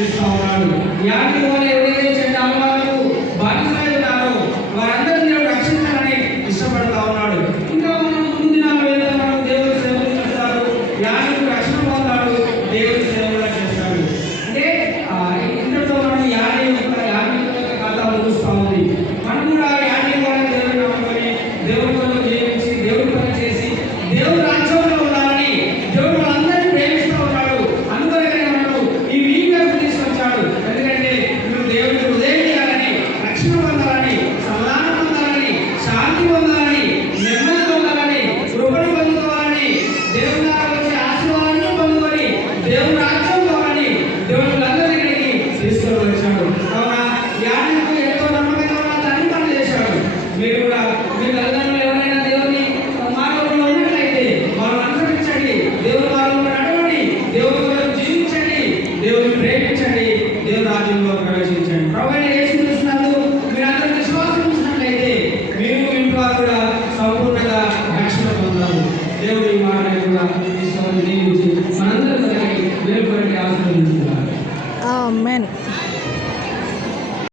చేస్తూ ఉన్నాడు. యాజకులు వారు ఎవరైతే చెడ్డ అలవాటు బానిసలై ఉన్నారో వారందరినీ దేవుడు రక్షించాలని ఇష్టపడతా ఉన్నాడు. ఇంకా మనం ముందు దినాల్లో ఏదైతే మనం దేవుడి సేవలు చేస్తారు, యాజకుడు రక్షణ పొందాడు, దేవుడి సేవలు చేస్తాడు. అంటే ఇంతటితో మనం యాజకుల ఖాతా ముగుస్తూ ఉంది. మనం కూడా యాజకుల దేవుడిని నమ్ముకొని దేవుడి కొరకు జీవించి దేవుడి పని చేసి దేవుడి రాజ్యంలో ఉండాలని దేవుడు వాళ్ళందరినీ ప్రేమిస్తూ ఉన్నాడు. అందువల్లనే మనకు ఈ వీడియోస్ తీసుకొచ్చాడు. ఎందుకంటే మీరు దేవుడికి హృదయం చేయాలని, రక్షణ పొందాలని, సమాధానం పొందాలని, శాంతి పొందాలని, నెమ్మది పొందాలని, కృపను పొందుకోవాలని, దేవుని ద్వారా వచ్చే ఆశీర్వాదాన్ని పొందుకొని దేవుని రాజ్యం పోవాలని దేవుళ్ళందరి దగ్గరికి తీసుకొని వచ్చాడు. కావున యాజకుడు ఎంతో నమ్మకంగా ఉన్న తల్లి పని చేశాడు. మీరు కూడా మీ తల్లిదండ్రులు ఎవరైనా దేవుని మార్గంలో ఉన్నట్లయితే వాళ్ళని అనుసరించండి, దేవుని మార్గంలో నడవండి, దేవుని కొరకు జీవించండి, దేవుని ప్రేమించండి, దేవుని రాజ్యంలో ప్రవేశించండి. ప్రభువైన యేసుక్రీస్తు నందు మీరందరూ విశ్వాసం ఉంచినట్లయితే మీరు ఇంటి వారు కూడా సంపూర్ణంగా రక్షణ పొందాలి. దేవుడి మాటలు కూడా తీసుకొని జీవించి మనందరి కొరకు వెలుగుబడి ఆశీర్వదించున్నారు. ఆమేన్.